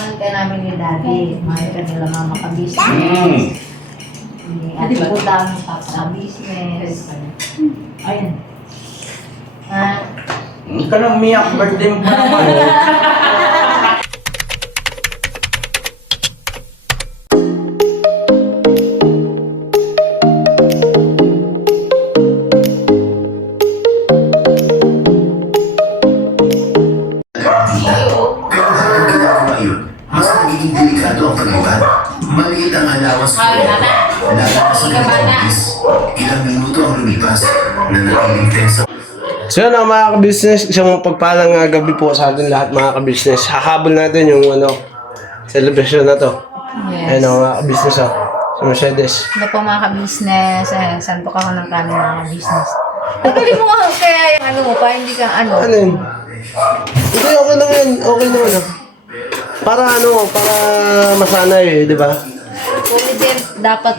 Ang ka namin ni Daddy, mga kanila mama ka-business. At putang papa-business. Ayun. Hindi ka nang umiyak, birthday mo pa naman. Mas nagiging delikado ang paglipat. Maliit ang alawas ko. Lalakas ang pagkabis. Ilang minuto ang lumipas. Nanatiling tensa. So yun mga ka-business, isang pagpalang gabi po sa atin lahat mga ka-business. Hahabol natin yung celebration na to. Yes. Ayun mga ka-business si Mercedes. Ano po mga ka-business? Santok ako ng kanin mga ka-business. Patuloy mo nga kaya yung ano mo pa, hindi ka ano. Ano yun? Hindi, okay lang yan. Okay naman Para para masanay di ba? Polydent, dapat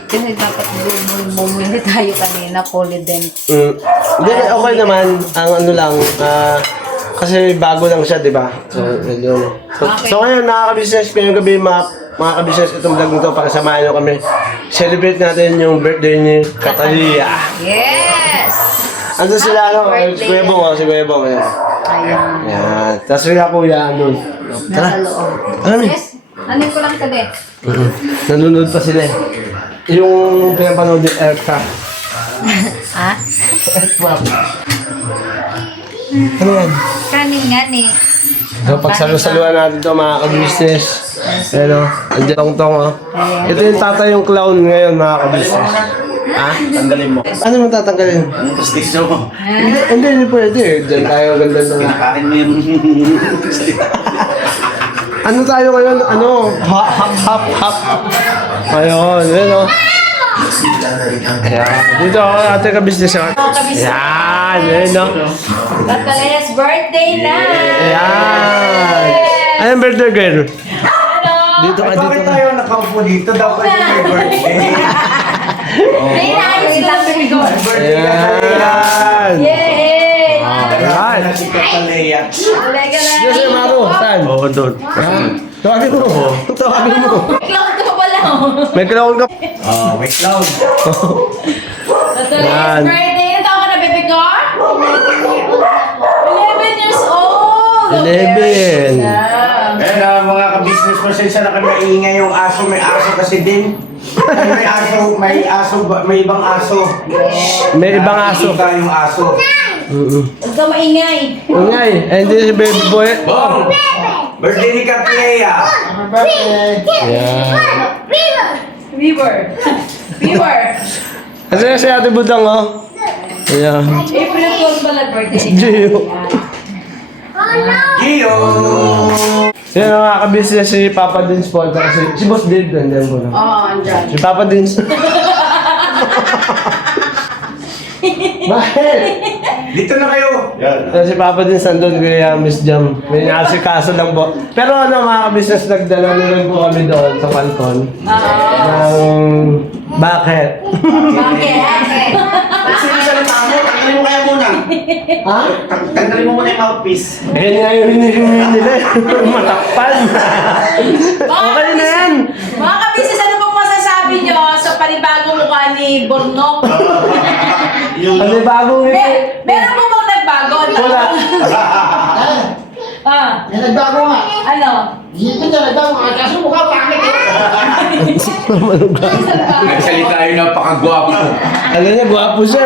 bumili tayo kanina, polydent. Hindi, okay naman. Ang ano lang, kasi bago lang siya, di ba? So, yun. So ngayon, mga ka-business, ngayong gabi, mga ka-business, itong vlog nito, pakasamahan nyo kami. Celebrate natin yung birthday ni Catalia. Yes! Andun sila, Happy si Kuya Bong, si Kuya Bong. Ayan. Yan. Tapos sila kuya, andun. Nasa loob. Alam mo? Yes! Anin ko lang sabi. Nanonood pa sila eh. Yung pinapanood yung aircraft. Ha? Aircraft. Ano yan? Kanin nga ni. So, pagsalusaluan natin ito mga ka-business. Ano, andyan tong-tong Ito yung tatay yung clown ngayon mga ka-business. Ha? Tanggalin mo. Ano mo tatanggalin? Ang prestisyo mo. Hindi pwede eh. Diyan tayo ganda na. Kinakain mo yung Ano tayo ngayon? Hop. Ayun, yun Sila na rin ang Ayan. Dito ako, ate ka-business ako. Ayan, yun Catalia's birthday na! Ayan. Anong birthday girl? Dito ka, dito Bakit ka. tayo nakaupo dito? Dapat yung may birthday. Ay, naayos lang kami ko. Birthday ka Ayan. Yay! Alright. na si Catalea. Talaga na. Yes, sir, Maro. Saan? Oo, doon. Tawagin mo. Tawagin mo. Clown ka pa pala. May clown ka. May cloud. Catalia's birthday. Ito ako na, baby ko? 11 years old! 11. Ayan mga ka-business mo, sinsa na kami maingay yung aso. May aso kasi din. May ibang aso. May ibang aso. Nakikita yung aso. Huwag ka maingay. Ingay. Eh, hindi si baby boy. Bong! Birthday ni Catalea. Ayan. Weaver. Kasi si ate Budang Ayan. April 12 pala birthday. Gio. Gio! Sino mga ka-business si Papa Dins po. Si Boss Dave. Nandiyan po na. Oo, andyan. Si Papa Dins. Bakit? Dito na kayo. Si Papa Dins nandun kaya Miss Jam. May naasikaso lang po. Pero mga ka-business nagdala na rin po kami doon sa Falcon. Bakit? Bakit? Sino sa lima mo? Tanggalin mo kaya muna. Ha? Tanggalin mo muna yung mouthpiece. Ayan nga yung hinihingi nila. Matakpan. Okay na yan. Mga kabisnes, ano pong masasabi nyo sa panibagong mukha ni Bornok? Ano yung bagong Meron po bang nagbago? Wala. Nagbago nga. Ano? Nagsalita yung napakagwapo. Alam niya, gwapo siya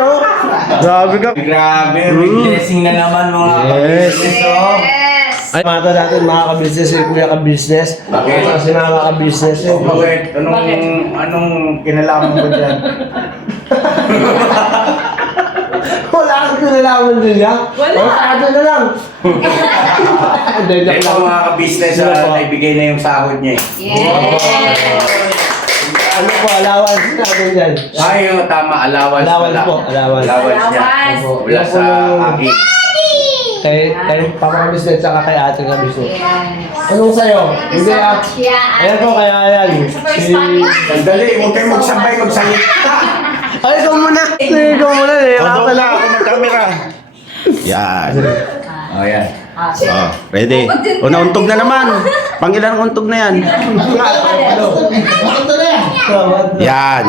Grabe ka. Grabe, may blessing na naman mga Yes. ka-business. Oh. Ay, mata natin mga ka-business, si Kuya ka-business. Bakit? Si Mama ka-business. Bakit? Anong kinalaman mo dyan? Wala kang kinalaman din niya. Wala. Ano na lang. Hindi, joke Ito lang. mga ka-business, Sino po? naibigay na yung sahod niya eh. Ano po, allowance natin dyan? Ay, yung tama, allowance Allowance pala. po, allowance. Allowance niya. Allowance. Opo. Wala Yan po sa yung akin. kay Papa ka-business tsaka kay Ate ka-business. Anong sa'yo? Hindi Ayan po, kaya yan. Si... Sandali, huwag kayong magsabay, magsalita. Ay, ikaw muna. Ikaw muna eh. Todo Kapala. na ako mag-camera. Yan. O yan. Sige. Oh, ready? Una untog na naman. Pangilan untog na yan. Yan.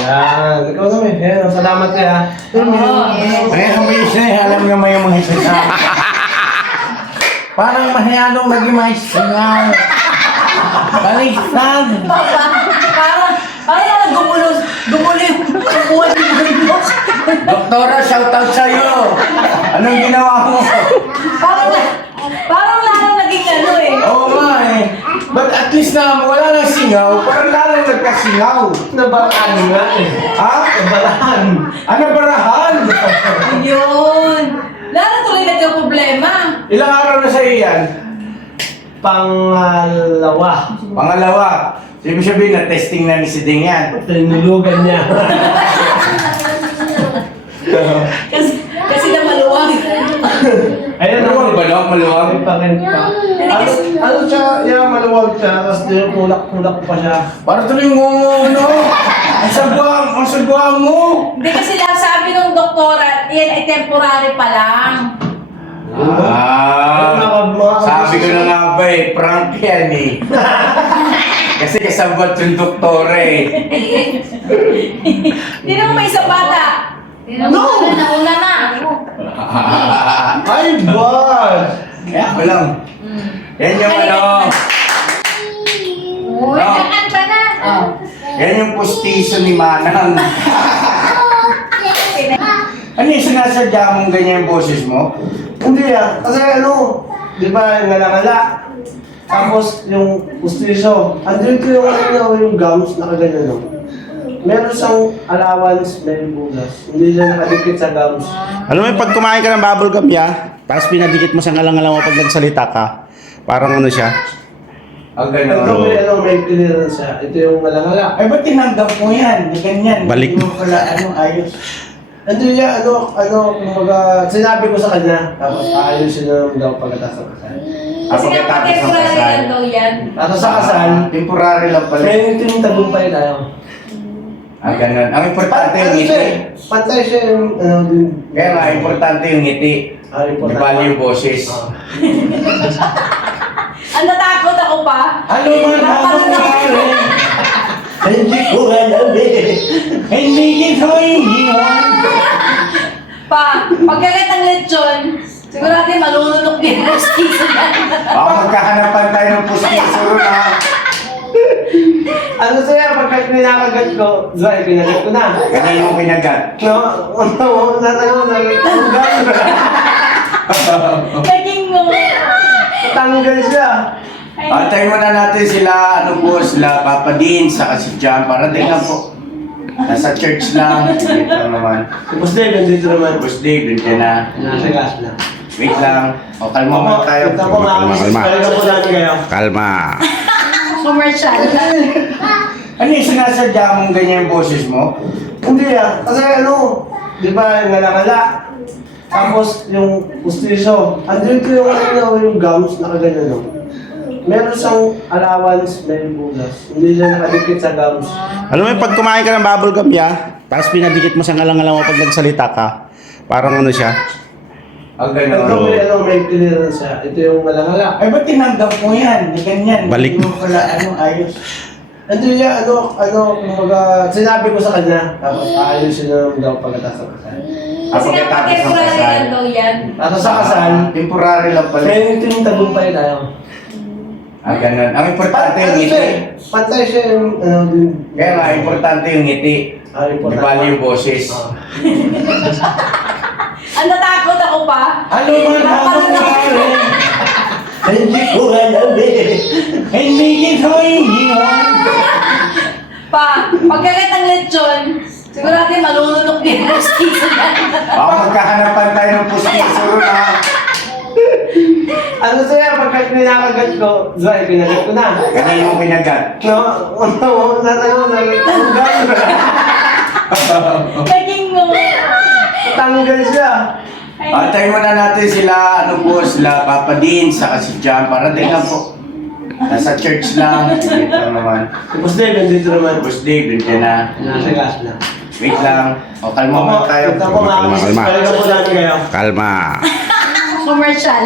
Yan. Ikaw naman. Yan. Salamat kaya. Ay, habilis na eh. Alam naman yung mga isa. Parang masyadong naging mga singaw. Baliktad. Parang gumulo yung buwan ng bundok. Doktora, shoutout sa'yo. Anong ginawa mo? Parang lang naging ano eh. Oo nga eh. But at least na wala nang singaw, parang lalong nagkasingaw. Nabaraan nga eh. Ha? Nabaraan. Ano barahan? Yun. Lalo tuloy nagka-problema. Ilang araw na sa'yo yan? Pangalawa. Pangalawa. Ibig sabihin na testing na ni si Ding yan. Tinulugan niya. Kasi na maluwag. Ayun Maluwag ba no? Maluwag? May pakin pa. Ano siya? Yeah, maluwag siya. Tapos kulak-kulak pa siya. Para tuloy mo, ano? Ang sagwang mo. Hindi kasi lang sabi ng doktora, yan ay temporary pa lang. Sabi ko na nga ba eh, prank yan eh. Kasi kasabot yung doktor eh. Hindi naman may isang bata. No! Nauna na. Ay, boss! Kaya ko lang. Yan yung ano. Uy, No. kakanta na. Yan yung pustiso ni Manang. Ano yung sinasadya mong ganyan yung boses mo? Hindi ah. Kasi ano, di ba, ngala-ngala. Tapos yung pustiso. Andun ko yung gums, nakaganyan no. Meron siyang allowance, may bugas. Hindi siya nakadikit sa gums. Alam mo, pag kumain ka ng bubble gum ya, tapos pinadikit mo sa ngalang-ngalang mo pag nagsalita ka, parang ano siya? Ang Ito may clearance siya. Ito yung ngala-ngala. Ay, ba't tinanggap mo yan? Hindi ganyan. Balik. Hindi mo pala, ayos. Andun niya, kumbaga, sinabi ko sa kanya. Tapos aayusin na naman daw pagkatapos sa kasal. Kasi nga Pagkatapos ng temporary kasal. lang daw yan. Tapos sa kasal, Temporary lang pala. may tinitagumpay tayo. Ganun. Ang importante yung ngiti. Pantay siya yung, din. Kaya nga, importante yung ngiti. Di bali yung boses. Ang natakot ako pa. Ano man ang nangyari? Hindi ko alam eh. Hindi ito iniwan. Pagkagat ng lechon, siguro natin malulunok din ang stiso yan. Baka magkahanapan tayo ng pustiso na. Ano sa'yo, pagka pinakagat ko, Zoy, pinagat ko na. Ganun yung pinagat. Naging mo. Tanggal siya. Antayin muna natin sila, sila Papa Dean, saka si John, para tingnan po. Nasa church lang. Wait lang naman. Tapos Dave, nandito naman. Tapos Dave, dun ka na. Nasa gas na. Wait lang. O, kalma muna tayo. Ito ko mga Kalma, misis, kalma. balikan po natin kayo. Kalma. Commercial. Ano yung sinasadya mong ganyan yung boses mo? Hindi ah, kasi ano, di ba, ngala-ngala. Tapos yung pustiso, andun ko yung gums, nakaganyan no. Meron siyang allowance, may bugas. Hindi siya nakadikit sa gums. Alam mo, pag kumain ka ng bubble gum ya, tapos pinadikit mo sa ngalang-ngalang mo pag nagsalita ka, parang ano siya? Ang Ito ganun. may clearance siya. Ito yung ngala-ngala. Ay, ba't tinanggap mo yan? Hindi ganyan. Balik. Hindi mo pala, ayos. Andun niya, kumbaga, sinabi ko sa kanya. Tapos aayusin na naman daw pagkatapos sa kasal. Kasi nga Pagkatapos ng temporary kasal. lang daw yan. Tapos sa kasal, Temporary lang pala. may tinitagumpay tayo. Ganun. Ang importante yung ngiti. Pantay siya yung, din. Kaya nga, importante yung ngiti. Di bali yung boses. Ang natakot ako pa. Ano man ang nangyari? Hindi ko alam eh. Hindi ito iniwan. Pagkagat ng lechon, siguro natin malulunok din ang stiso yan. Baka magkahanapan tayo ng pustiso na. Ano sa'yo, pagka pinakagat ko, Zoy, pinagat ko na. Ganun yung pinagat. Naging mo. Tanggal siya. Antayin muna natin sila, sila Papa Dean, saka si John, para tingnan po. Nasa church lang. Wait lang naman. Tapos Dave, nandito naman. Tapos Dave, dun ka na. Nasa gas na. Wait lang. O, kalma muna tayo. Ito ko mga Kalma, misis, kalma. balikan po natin kayo. Kalma. Commercial.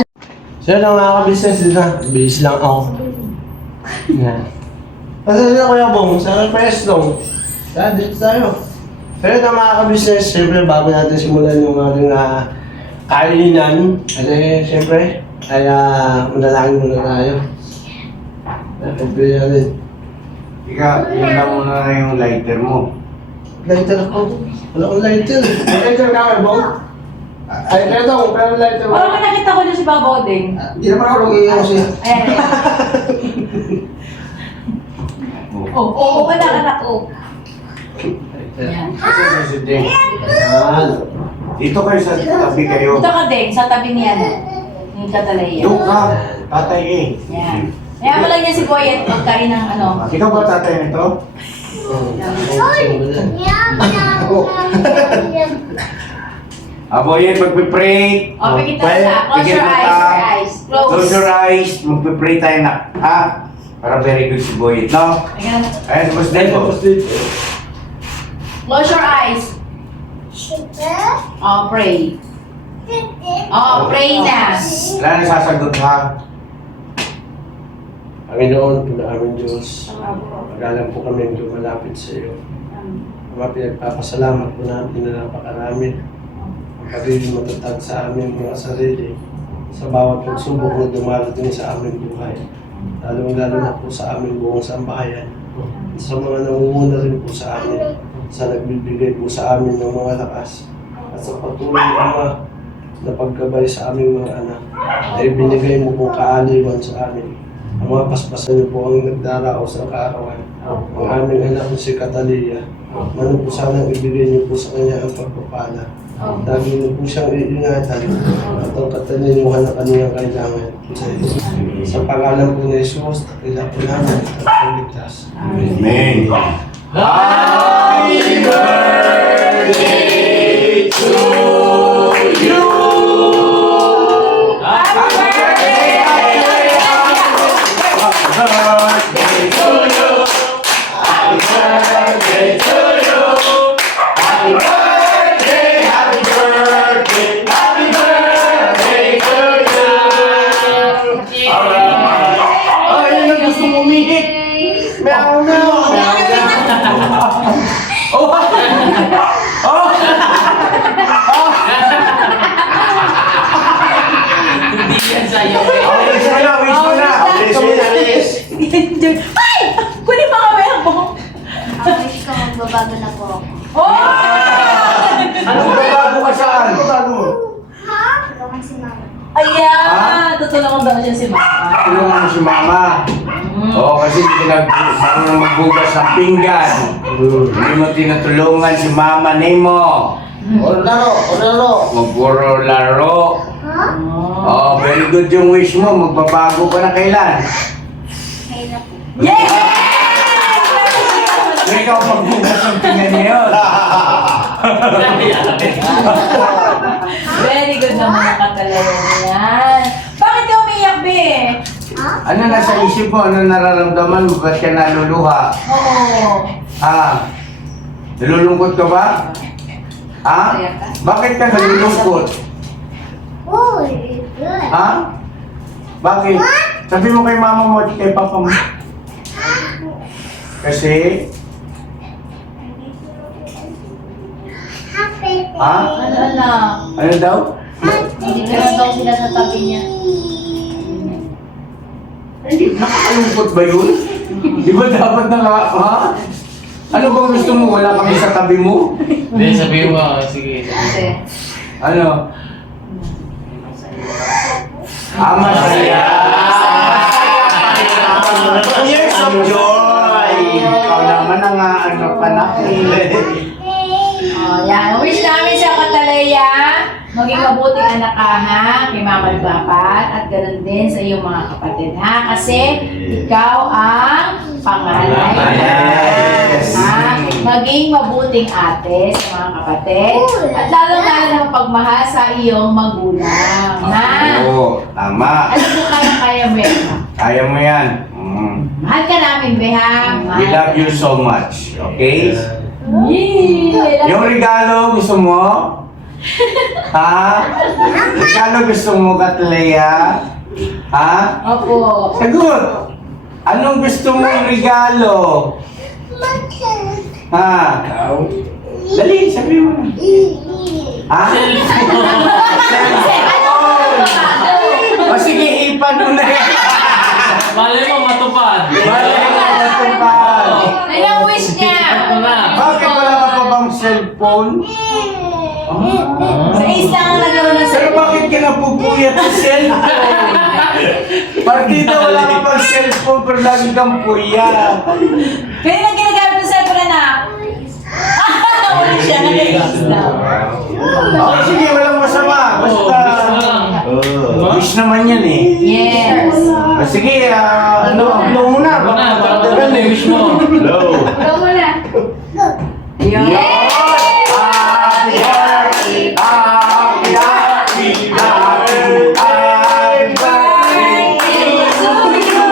So yun ang mga ka-business din na. Bihis lang ako. Yan. Kasi na Kuya Bong, sa Preslong. Kaya dito tayo. Pero na mga ka-business, siyempre bago natin simulan yung ating kainan. Kasi siyempre, ay manalangin muna tayo. Pagpili natin. Ikaw, yun lang muna na yung lighter mo. Lighter ako. Wala akong lighter. May lighter ka Kuya Bong? Ay, pero lighter mo. Parang nakita ko na si Babaw din. Hindi naman ako nag-iiyaw siya. Ayan. Oo, anak. Yan. Kasi president. Yan. Dito kayo sa tabi kayo. Ito ka din, sa tabi niya. Yung katalaya. Doon ka, tatay eh. Yan. Kaya mo lang niya si Boyet pagkain ng ano. Ikaw ba tatay nito? Aboy, magpipray. O, pagkita sa. Close your eyes. Close your eyes. Magpipray tayo na. Ha? Para very good si Boy, no? Ayan. Ayan, tapos din po. Close your eyes. O, pray. O, pray na. Wala na sasagot ha. Panginoon, aming Diyos, magalang po kami ang lumalapit sa iyo. Ama, pinagpapasalamat po namin na napakarami ang pagiging matatag sa aming mga sarili sa bawat pagsubok na dumarating sa aming buhay. Lalong-lalo na po sa aming buong sambahayan, sa mga nangunguna rin po sa amin, sa nagbibigay po sa amin ng mga lakas, at sa patuloy Ama na paggabay sa aming mga anak, ay binigay mo po kaaliwan sa amin. Ang mga paspasan niyo po ang nagdarao sa kaarawan. Ang aming anak na si Catalia, ano po sanang ibigay niyo po sa kanya ang pagpapala. Lagi niyo po siyang iingatan at ang katalinuhan na kaniyang kailangan. Sa pangalan po ni Jesus, takila po namin at pagligtas. Amen. Happy birthday to you. Ay! Kunin mo kami ako. Wish ko magbabago na po ako. Oh! Ano ba bago ka saan? Tulungan si mama. Ayan! Tutulungan daw siya si Mama. Tulungan mo si mama. Oo, kasi hindi marunong magbugas ng pinggan. Hindi mo tinutulungan si mama nimo. Magpuro laro. Oh, very good yung wish mo. Magbabago ka na kailan? Kaya na po. Yay! Ikaw magbugas ng pinggan niyo. Very good naman ang katalayan niyan. Bakit ka umiyak, Be? Ano nasa isip mo? Ano nararamdaman mo? Ba't ka naluluha? Oo. Ha? Nalulungkot ka ba? Ha? Bakit ka nalulungkot? Uy, good. Ha? Bakit? Sabi mo kay mama mo at kay papa mo. Kasi? Happy Ha? Ano, anak? Ano daw? Hindi ka lang daw sila sa tabi niya. Hindi, nakakalungkot ba yun? Di ba dapat ha? Ano bang gusto mo? Wala kami sa tabi mo? Hindi, sabihin mo. Sige. Kasi, Ano? Masaya! Years of joy! Ikaw naman ang ano panak yan. Wish namin sa Katalaya, maging mabuting anak ka ha, kay mama at papa, at ganoon din sa iyong mga kapatid ha, kasi ikaw ang panganay. Yes. Ha? Maging mabuting ate sa mga kapatid, at lalo-lalo na pagmahal sa iyong magulang. Ha? Oo, tama. Alam mo kaya mo yan. ha? Kaya mo yan. Mahal ka namin, Beha. We love you so much. Okay? Yee! Yung regalo gusto mo? Ha? Regalo gusto mo, Katlea? Ha? Opo. Sagot! Anong gusto mong regalo? Ha? Dali, sabi mo. Ha? O sige, ipan mo na yan. Malay mo, matupad. Malay mo, matupad. Anong wish niya? Ito na. Bakit wala ka pa bang cellphone? Sa Ace lang ang nagkaroon ng Pero cellphone. bakit ka napupuyat sa cellphone? Partida wala ka pang cellphone pero lagi kang puyat. Pero nang ginagamit ng cellphone na wala siya, nag-Ace lang. Okay, sige, walang masama. Basta... Wish naman yan eh. Yes. Sige, blow muna. Ano na, parang may wish mo. Blow. Ikaw muna. Yun. Happy birthday, happy, happy, happy, happy birthday to you.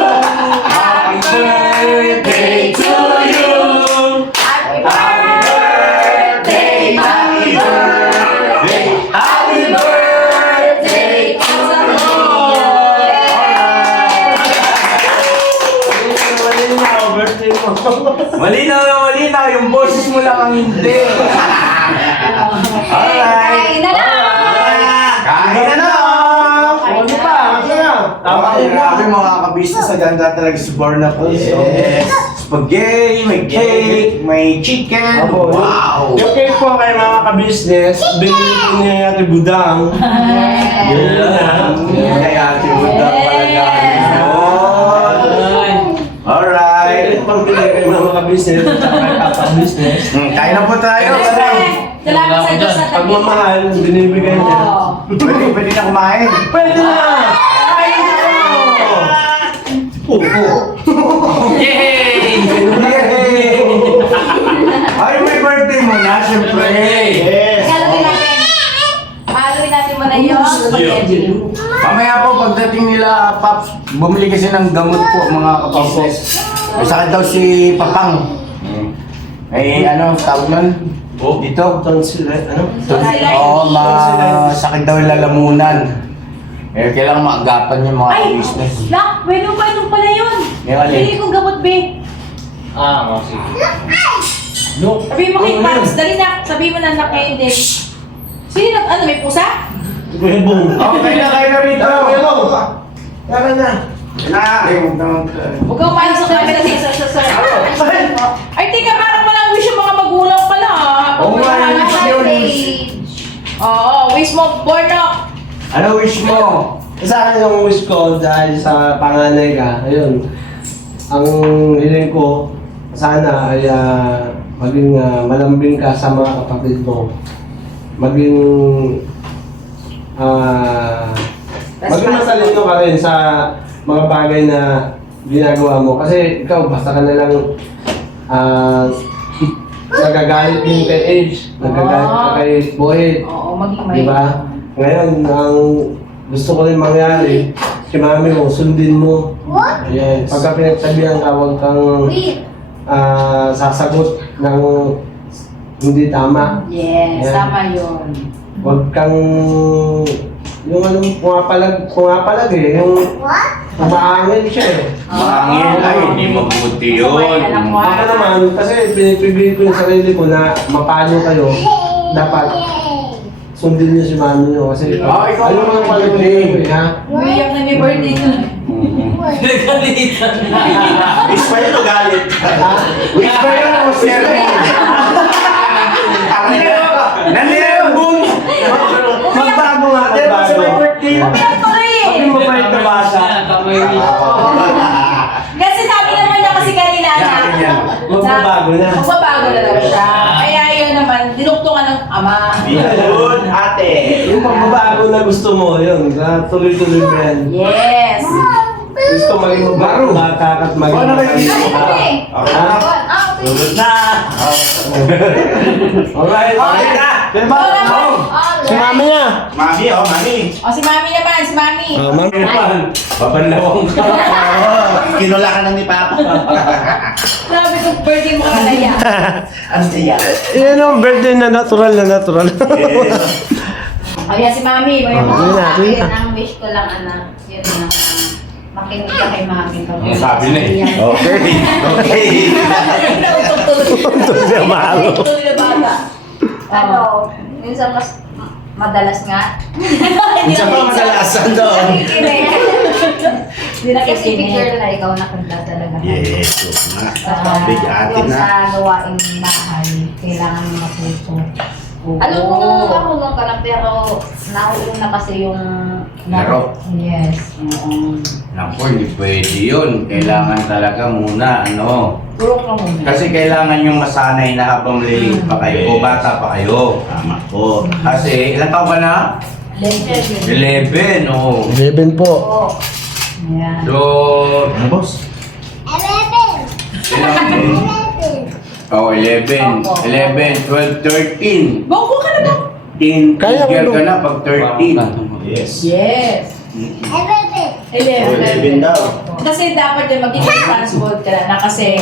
Happy birthday to you. Happy birthday, happy birthday, happy birthday to you. Malinaw na malinaw, yung boses mo lang ang hindi. Alright. Kain na lang! Kain na na! Ano pa? Ano na? Tama ko grabe mga kabisnes, naganda talaga si Borna po. Yes. Spaghetti, may cake, may chicken. Apo, Wow! Yung cake po kay mga ka-business, binili niya yung budang. Yun na. Kaya timuda pala galing yun. Ay. Alright. Pang binili kay mga ka-business at saka kay papa-business. Kain na po tayo. Salamat sa Diyos at Pagmamahal, binibigay niya. Oo. Pwede na kumain. Pwede na! Kain na ako! Yay! Yay! Ay, may birthday mo na, syempre. Yes! Haluin natin. Haluin natin mo na yung spaghetti. Mamaya po, pagdating nila, Paps, bumili kasi ng gamot po, mga kapapos. May sakit daw si Papang. May ano, tawag nun? Dito. Tonsil, ano? Oo, masakit daw yung lalamunan. Eh, kailangan maagapan yung mga Ay! business. Lak! Pwede pala yun! Yung alin? Pili kong gamot, be. Ah, sige. Sabihin mo kay Paps, dali na. Sabihin mo na anak ngayon din. Sino nag, ano, may pusa? Boom! Okay na kayo na rito. Tara na! Huwag kang umalis sa camera, sir. Ay, teka, parang walang wish yung mga magulang pala, ha? Oo nga, wish yun. Oo, wish mo, Bornok. Ano wish mo? Sa akin yung wish ko dahil sa panganay ka, ayun. Ang hiling ko, sana ay maging malambing ka sa mga kapatid mo. Maging maging matalino ka rin sa mga bagay na ginagawa mo. Kasi ikaw, basta ka na lang nagagalit din kay Age, nagagalit ka kay Boyd. Oo, maging may... Di ba? Ngayon, ang gusto ko rin mangyari, si mami mo, sundin mo. Ayan. Pagka pinagsabihan ka, huwag kang sasagot ng hindi tama. Yes, Yan. tama yun. Huwag kang yung ano, pumapalag eh. Yung umaangin siya eh. Mangin ay, hindi mabuti yun. Ako naman, kasi pinipigil ko yung sarili ko na mapano kayo, dapat sundin niyo si mami niyo kasi ikaw ano naman mga pala birthday. ha? Umiyak na may birthday ko. Nagalitan na. Wish pa yun o galit? Wish ba yun o sermon? Nandiyan yung boom! Magbago nga, magbago. Umiyak tuloy eh. Pag yung mabait na bata, Kamay niya. Kasi sabi naman niya kasi kanina na magbabago na. magbabago na daw siya. Kaya yun naman, dinuktungan ng ama. Yun, ate. Yung magbabago na gusto mo, yun, tuloy-tuloy mo yan. Yes. Gusto maging magbago, bata at maging Ano kayo dito? magbago. Ha? Tulog na. Alright. Okay na! Diba? Si mami niya. Mami, oh, mami. O si Mami naman, si Mami. Mami naman. Babanlawang ka. Kinula ka na ni Papa. Sabi ko, birthday mo kalaya. Ano siya? Yan ang birthday na natural na natural. O yan si Mami, may Yun na, yun na. Ang wish ko lang, anak. Yun na. Makinig ka kay mami. Ang sabi na eh. Okay. Okay. Ito siya malo. Tuloy na bata. Ano, minsan mas madalas nga. Minsan pa madalasan doon. Nakikinig. Hindi na Kasi kasi picture na ikaw nakagda talaga. Yes, oo nga. Sa, Big ate yung na. sa gawaing bahay, kailangan mo matuto. Oo. Alam ko nung ako nung ka na, pero nauuna kasi yung Laro. Yes. Naku, hindi pwede yun. Kailangan talaga muna, Turok lang muna. Kasi kailangan yung masanay na habang liliit pa kayo o bata pa kayo. Tama po. Kasi, ilang taon ka na? 11, oh. 11 po. Oo. Yan. So, Ano, boss? ilang? Oh, 11, 11, 12, 13. Bongko ka na ba? Kaya Teenager mo ka na pag 13. Yes. Yes. 11 daw. Kasi dapat yung maging responsible ka na kasi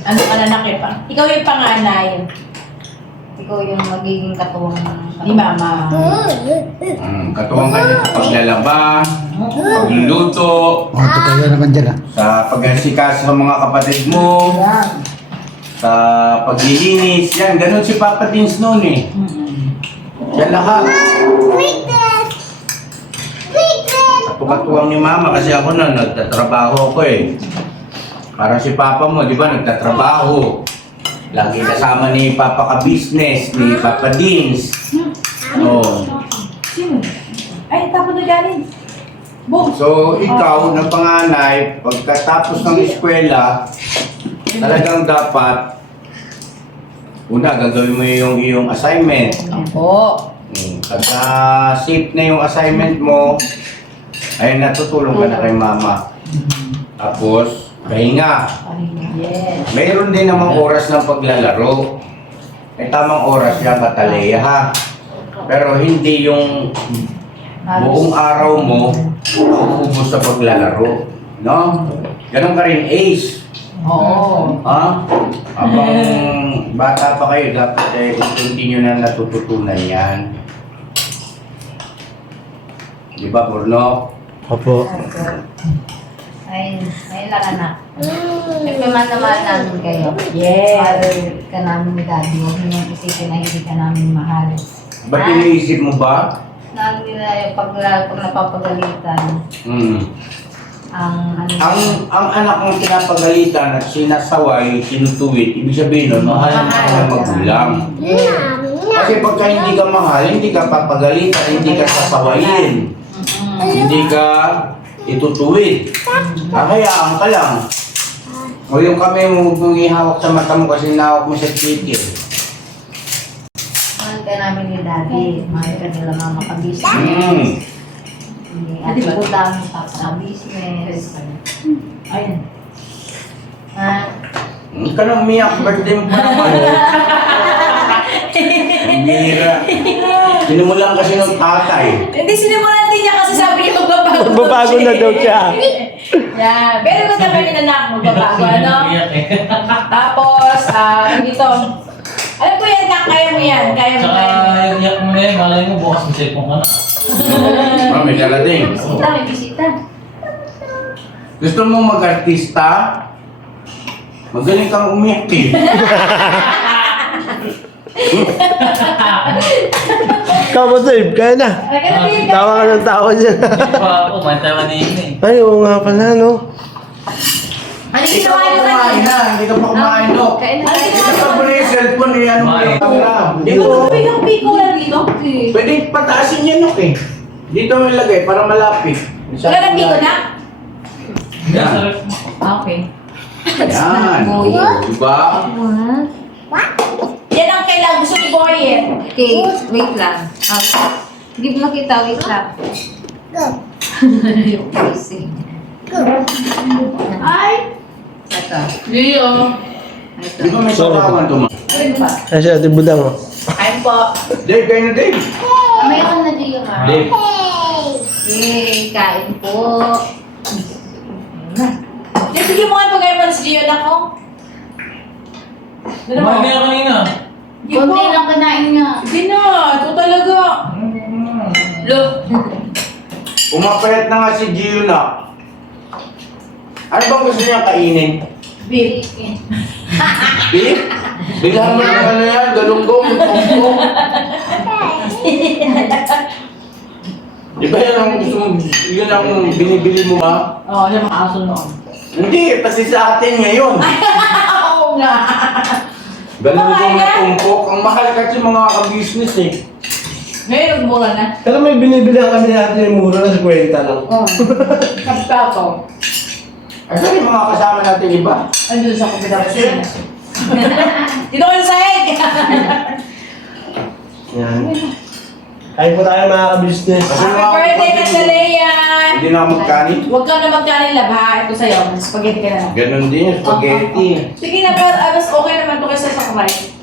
ano ka na nakipa. Ikaw yung panganay Ikaw yung magiging katuwang ni mama. Katuwang ka niya sa paglalaba, pagluluto, Ito kaya naman dyan ah. sa pag-asikaso sa mga kapatid mo, sa paglilinis. Yan, ganun si Papa Tins noon eh. Yan lahat. Katuwang ni Mama kasi ako na nagtatrabaho ako eh. Parang si Papa mo, di ba, nagtatrabaho. Lagi kasama ni Papa ka-business, ni Papa Dins. Oh. Sino? Ay, tapos na galing. Boom. So, ikaw na panganay, pagkatapos ng eskwela, talagang dapat, una, gagawin mo yung iyong assignment. Opo. Pagka safe na yung assignment mo, ay natutulong ka na kay Mama. Tapos, pahinga. Yes. Mayroon din namang oras ng paglalaro. May tamang oras yan, Kataleya, ha? Pero hindi yung buong araw mo uubos sa paglalaro. No? Ganon ka rin, Ace. Oo. Ha? Habang bata pa kayo, dapat i-continue na natututunan yan. Di ba, Bruno? Opo. Ay, ayun lang anak. Nagpamahal namin kayo. Yes. Mahal ka namin ni Daddy. Huwag niyo isipin na hindi ka namin mahal. Ba't iniisip mo ba? Nang nila yung pag napapagalitan, ang ano Ang anak mong pinapagalitan at sinasaway, sinutuwid, ibig sabihin nun, mahal mo ng magulang. Kasi pagka hindi ka mahal, hindi ka papagalitan, hindi ka sasawayin, hindi ka itutuwid. Kakayaan ka lang. O yung kamay mo, huwag mong ihawak sa mata mo kasi nahawak mo sa titir. mahal ka namin ni Daddy. Mahal ka nila mama ka-business. At magdam sa business. Ayun. Hindi ka nang umiyak, birthday mo pa naman. Bira. Sinimulan kasi ng tatay. Hindi, sinimulan din niya kasi sabi niya magbabago. Magbabago na daw siya. Yeah, very good naman yung anak, magbabago, ano? Tapos, dito. Alam ko yan, Nak, kaya mo yan, kaya mo Tsaka yan. yung yak mo na yun, malay mo bukas may cellphone ka na. May darating. Bisita, may bisita. Gusto mo mag-artista? Magaling kang umiyak eh. Kamo Dave, kaya na. Tawa ka ng tawa dyan. Pa ako, may tawa na yun eh. Ay, oo nga pala, no? Ano yung Hindi ka ginawa pa niyo kumain kanina? na, hindi ka pa kumain no. Kain na Ano tayo. Hindi ka pa muna yung cellphone eh, ano mo yung camera. Hindi Dito, ko bilang piko na dito. pwede pataasin yan no eh. Dito mo ilagay para malapit. Wala nang dito, Nak? Yan. Okay. Yan. Diba? Yan ang kailangan gusto ni Boy eh. Okay, wait lang. Hindi mo makita, wait lang. Busy. Ay! Ito. Leo! Ito. Di ba may sabawan to mo? Ano ba? Ay siya, Ate Budang, oh. Kain po. Dave, kayo na Dave. Mayroon na Gio nga. Dave. Yay, kain po. Bigyan mo nga pag-ayon mo si Gio na ko. Ano Kumain ba? na yan kanina. Hindi po. Kunti lang kanain niya. Hindi na. Ito talaga. Look. Umapayat na nga si Gio na. Ano bang gusto niya kainin? Beef. Beef? Bilhan mo naman na yan, galunggong, tungkong. Di ba yan ang gusto mo, yun ang binibili mo ba? Oo, yung mga aso noon. Hindi, kasi sa atin ngayon. Oo nga. Galunggong na tungkok. Ang mahal kasi mga ka-business eh. Ngayon, mura na. Pero may binibili kami natin yung mura na sa kwenta lang. Oo. Kaptato. Ay, saan yung mga kasama natin iba? Andun sa kumpitasyon. Dito ko sahig! Yan. Kain po tayo mga ka-business. Kasi Happy mga birthday, kapatid, Katalea! Hindi na ako magkanin. Huwag ka na magkanin lab ha. Ito sa'yo. Spaghetti ka na lang. Ganon din yung spaghetti. Sige na, pero mas okay naman ito kaysa sa rice.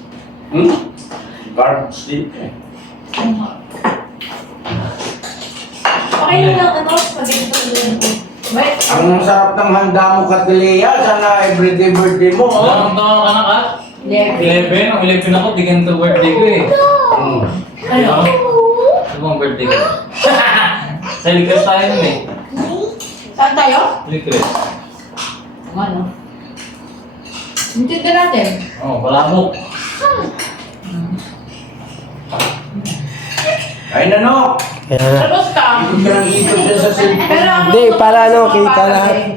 Carbs din eh. Okay na lang, ano, spaghetti ko. Wait. Ang sarap ng handa mo, Katalea. Sana everyday birthday mo. Oh. Ilang taon ka na ka? 11. 11. Ang 11 ako, di ganito birthday ko eh. Ano? Ano bang birthday ko? Sa Likas tayo nun eh. Saan tayo? Likas. Ano? Intindi natin. Oo, palabok. Ay, nano. Yan. Tapos ka. Ikot ka ng ikot dyan sa cellphone. Pero ang Hindi, para ano, mga kita bata lahat. din.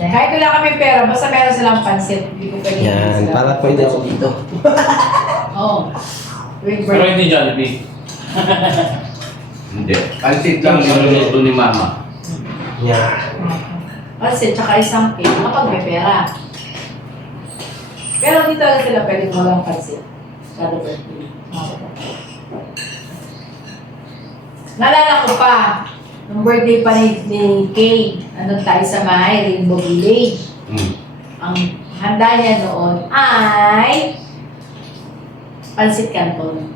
Kahit wala kami pera, basta meron silang pansit. Hindi ko pwede. Yan, para pwede ako dito. Oo. Tuwing Pero birthday. hindi Jollibee. Hindi. Pansit lang yung luto ni Mama. Yan. Pansit, tsaka isang cake kapag may pera. Pero hindi talaga sila pwede walang pansit. Kada birthday. Naalala ko pa, nung birthday pa ni Kay, andun tayo sa Mahay, Rainbow Village. Ang handa niya noon ay pansit canton.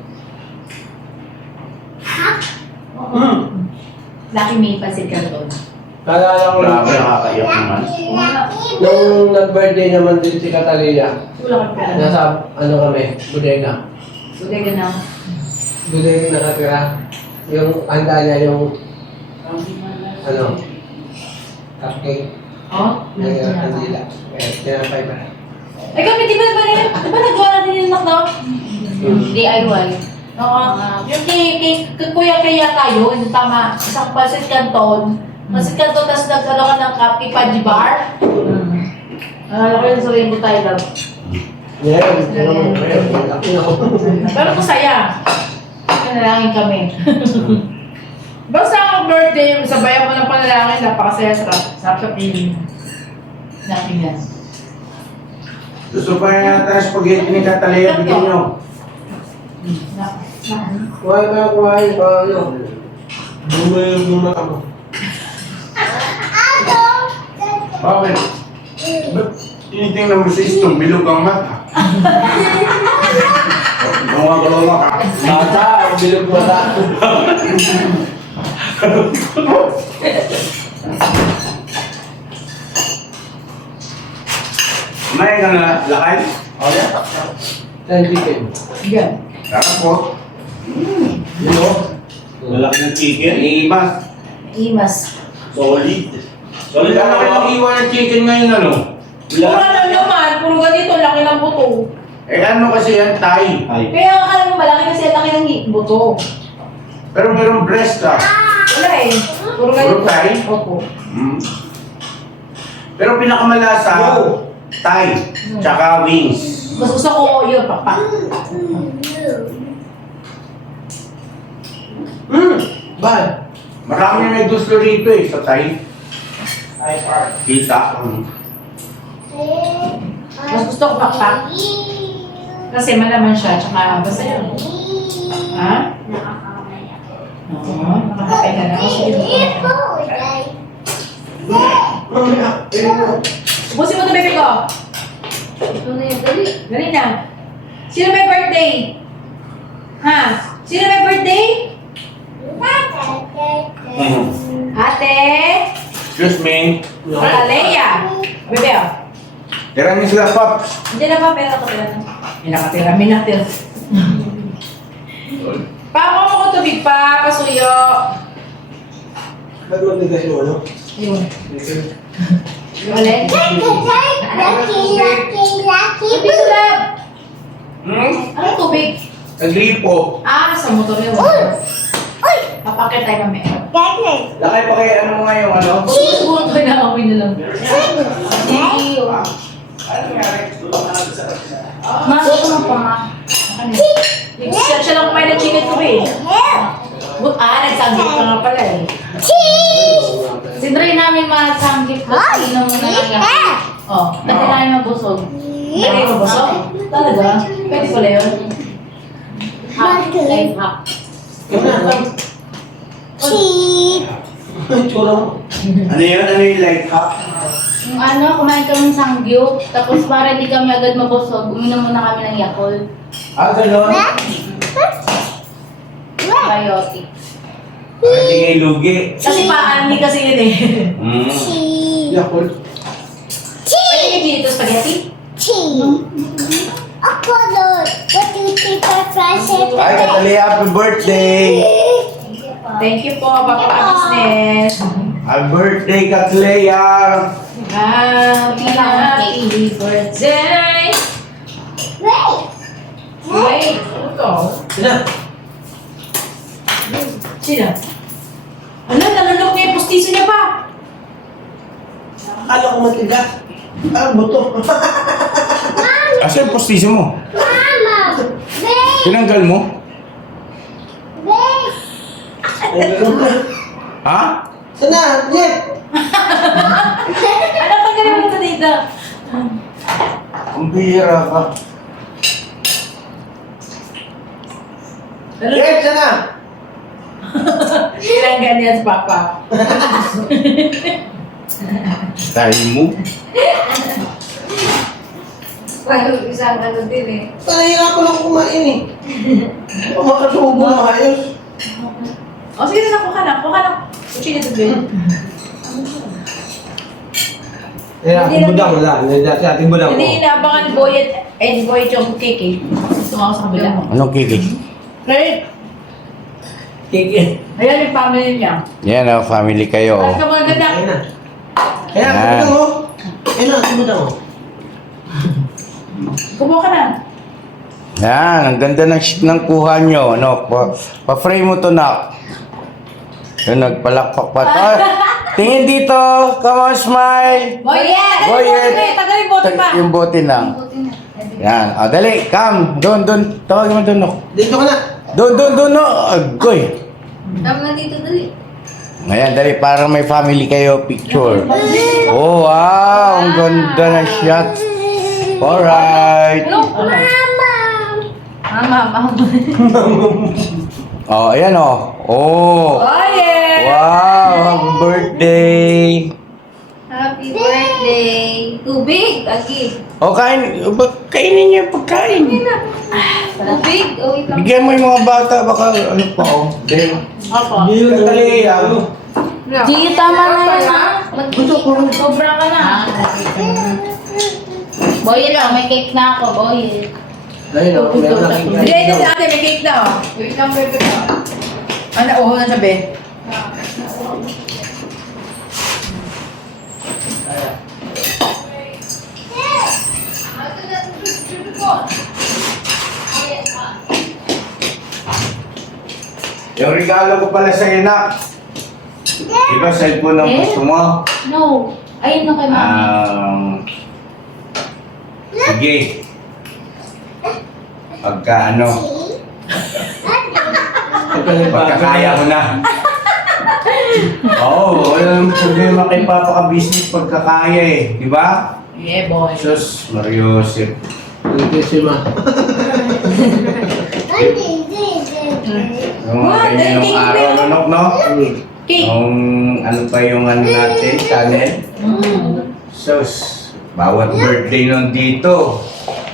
Oo. Laki may pansit canton. Naalala ko lang. Grabe, nakakaiyak naman. Nung nag-birthday naman din si Catalina, Wala kang pera. nasa ano kami, bodega. Buti ka na. Bodega nakatira. Yung handa niya yung ano, cupcake. Oh? Yung kandila. Tinapay pa. Ay kami, di ba nagawa na din yung anak na? DIY. Oo. Yung kay Kuya Kaya tayo, yung tama, isang pansit canton. Pansit canton, tapos nagkano ka ng cupcake Paji bar. Nalala ko yun sa Rainbow Tiger. Yan, laki ako. Pero masaya. Panalangin kami. Basta ang birthday, sabayan mo ng panalangin, napakasaya, sarap sa feeling. Nakingan. Gusto pa rin natin ang spaghetti ni Katalea. Bigyan nyo. Kumain pa ano. Bumay ako. Bakit? Ba't tinitingnan mo sa istong bilog ang mata? Gawang-gawa ka. Bata, bilog bata. Kumain ka na lakay? O yan. Ten chicken. Yan. Sarap po. Yun o. Malaki ng chicken. Imas. Imas. Solid. Solid Wala na kayong iwan ng chicken ngayon ano? Puro lang naman, puro ganito, laki ng buto. Eh ano kasi yan, Thai. Ay. Kaya ang alam mo, malaki kasi ang laki ng buto. Pero mayroong breast ah. Wala eh. Puro ganito. Puro Thai? Opo. Pero pinakamalasa, Thai. Tsaka wings. Mas gusto ko yun, papa. Bad. Marami na may gusto rito eh sa Thai. Kita. Mas gusto ko papa. Kasi malaman siya, tsaka basta yun. Ha? Oo, nakakapay ka na. Ubusin mo ito, baby ko. Ito na yun, dali. Dali na. Sino may birthday? Ha? Sino may birthday? Ate? Excuse me. Leia. Bebe, oh. Tira niyo sila, Pops. Hindi na pa, pero nakatira na. May nakatira, may nakatira. Pako mo ko tubig pa, pasuyo. Ba't mo tigas yung ano? Yun. Ulit. Tubig lab! Ano tubig? Nagripo. Ah, sa motor yun. Papakit tayo kami. Lakay pa kay ano nga yung ano? Siguro ko na amoy na lang. Ma, ito na pa ma. Siya lang kumain ng chicken to eh. Nagsanggit ka nga pala eh. Sinry namin masanggit ko sa inom na lang. Oh, dati namin mabusog. Dati mabusog? Talaga? Pwede pala yun? Hack. Life hack. Ano yun? Ano yung life hack? Yung kumain kami ng sangyup, tapos para di kami agad mabusog, uminom muna kami ng Yakult. Ganon? Biotic. Para hindi kayo lugi. Kasi paani kasi yun eh. Yakult. Pwede yung dito spaghetti? Ay, Katali, happy birthday! Thank you po, Papa Business. Happy birthday, Katleya! Happy birthday! Wait! Ano to? Sino? Ano? Nalunok niya yung pustiso niya pa! Akala ko matigas. Buto. Asa yung postiso mo? Tinanggal mo? Ha? Sana, Jet. Ano tanggalin mo ito dito? Ang bihira ka. Jet, sana. Tinanggal niya sa Papa. Dahil mo? Parang isang ano din eh. Nahihirapan ako kumain eh. Makasubo na ayos. O sige na, kuha na. Kuha na. Kuchina to bin. Ating budang wala. Si ating budang ko. Hindi inaabangan ni Boyet. Ni Boyet yung cake eh. Tumawa sa kabila. Anong kiki? Right? Kiki. Ayan yung family niya. Yan o, family kayo. At ka mga ganda. Ayun na. Kaya, ating budang mo. Ayun na, ating budang mo. Kumuha ka na. Yan, ang ganda ng sheet ng kuha nyo. Ano, pa-frame mo to na. Yun, nagpalakpak pa. Ah, tingin dito. Come on, smile. Boyet! Boyet. Tagal yung bote pa. Yung bote lang. Yan. O, dali. Come. Doon. Tawagin mo doon, no. Dito ka na. Doon, no. Agoy. Tama na dito, dali. Ngayon, dali. Parang may family kayo picture. Oh, wow. Ang ganda ng shot. Alright. Mama. Oh, ayan oh. Oh. Boyet! Wow, happy birthday. Happy birthday. Tubig, agi. O, kainin niyo yung pagkain. Tubig, wait lang. Bigyan mo yung mga bata, baka ano pa oh. Then, Opo. Katali, ano? Gigi, tama na yan. Sobra ka na. Boy, lang, may cake na ako, boy. Ayun o. Meron na Hindi, ito sa ate, may cake na oh. Wait lang, baby. Ano, oh, nasabi? Yung regalo ko pala sa nak. Ikaw, cellphone ang gusto mo. No. Ayun na kay mami. Sige. Pagka ano, pagkakaya ko na. Oo, walang problema kay Papa ka business pagkakaya eh. Di ba? Yeah, boy. Sus, Mariosep. Lindisima. Yung mga ganyan nung araw, nunok, no? Cake. Nung ano pa yung ano natin, channel. Sus, bawat birthday nun dito.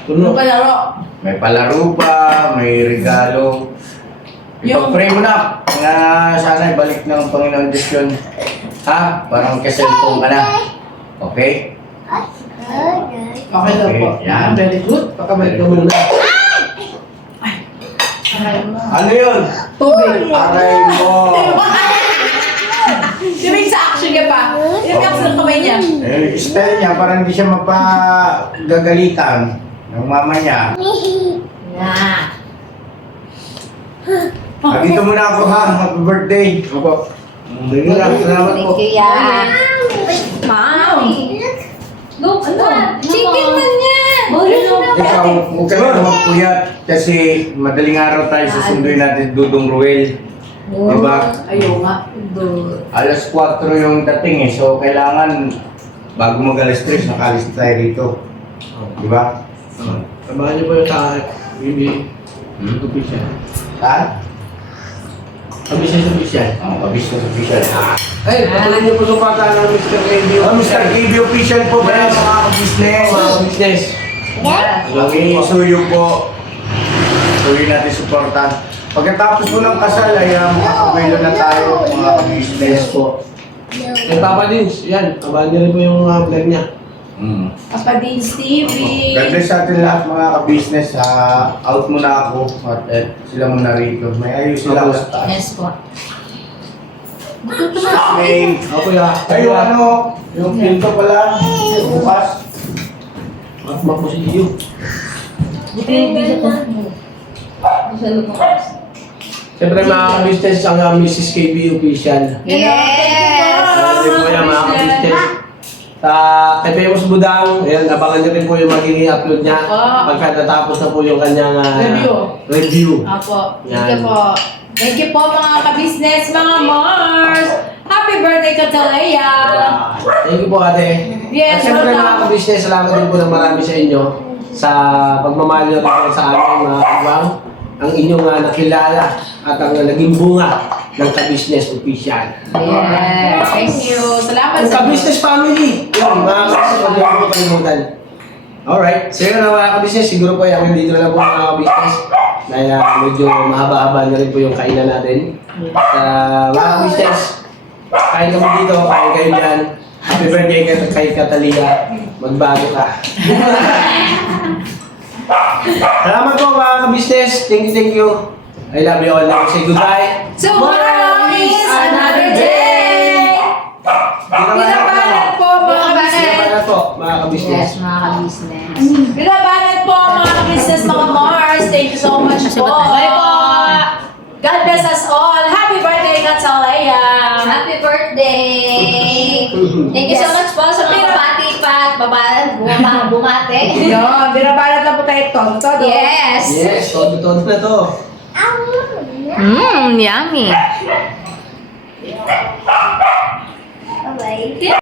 Ano pa laro? May palaro pa, may regalo. Ipag-pray mo na sana ibalik ng Panginoon Diyos yun. Ha? Parang kaselfone ka na. Okay? Okay daw po. Yan. Very good. Pakamay ka muna. Ano yun? Tubig. Aray mo. Di ba sa action ka pa? niya. Style niya, para hindi siya mapagagalitan ng mama niya. Na. Dito muna ako ha, happy birthday. Opo. Sige lang, salamat po. Thank you, ya. Look, Chicken man yan! Ikaw, huwag ka na magpuyat kasi madaling araw tayo susunduin natin Dudong Ruel. Diba? Ayaw nga. Alas 4 yung dating eh, so kailangan bago mag alas 3, nakalis tayo rito. Diba? Samahan niyo po yung sa baby. Official. Ha? Business official. Business official. Ay, patuloy niyo po sa pata ng Mr. Radio. Mr. KB official po ba yan, mga business? Mga business. Pasuyo po. Pasuyo natin supportan. Pagkatapos po ng kasal ay makakabilo na tayo mga business po. Kay Papa Dins, yan. Abangan niyo rin po yung vlog niya. Papa Dean's TV. God bless sa atin lahat mga ka-business. Out muna ako at sila muna rito. May ayos sila sa taas. Yes po. May Ako ya. ay yung ano, yung pinto pala, bukas. Akma po si Iyo. Siyempre mga business ang Mrs. KB official. Yes. Ito po yan mga business. Sa kay Pemos Budang, ayan, abangan niyo rin po yung magiging upload niya. Pagka natapos na po yung kanyang review. Apo. Yan. Thank you po. Thank you po mga ka-business, mga Mars! Happy birthday ka Talaya! Thank you po ate. Yes, At siyempre welcome. mga ka-business, salamat din po ng marami sa inyo sa pagmamahal niyo rin sa amin mga kagwang. Ang inyong nakilala at ang naging bunga ng ka-business official. Yes, thank you. Salamat Ang sa ka-business family. Yun, mga ka-business, huwag niyo po kalimutan. Alright, so yun na mga ka-business, siguro po yung dito na lang po mga ka-business. Dahil medyo mahaba-haba na rin po yung kainan natin. At mga ka-business, kain kami dito, kain kayo dyan. Happy birthday kay Catalina. Magbago ka. Salamat po mga ka-business. Thank you. I love you all. Now say goodbye. Tomorrow is another day! Binabanat po mga ka-business. Salamat po mga ka-business. Yes, mga ka-business. Binabanat po mga ka-business, mga Mars. Thank you so much po. Bye po! God bless us all. Happy birthday, Katalaya! Happy birthday! Thank you so Yes. much po sa mga bumati pa at bumate. Yun, binabanat lang po tayo todo. Yes! Yes, todo na to. Yummy. Bye-bye.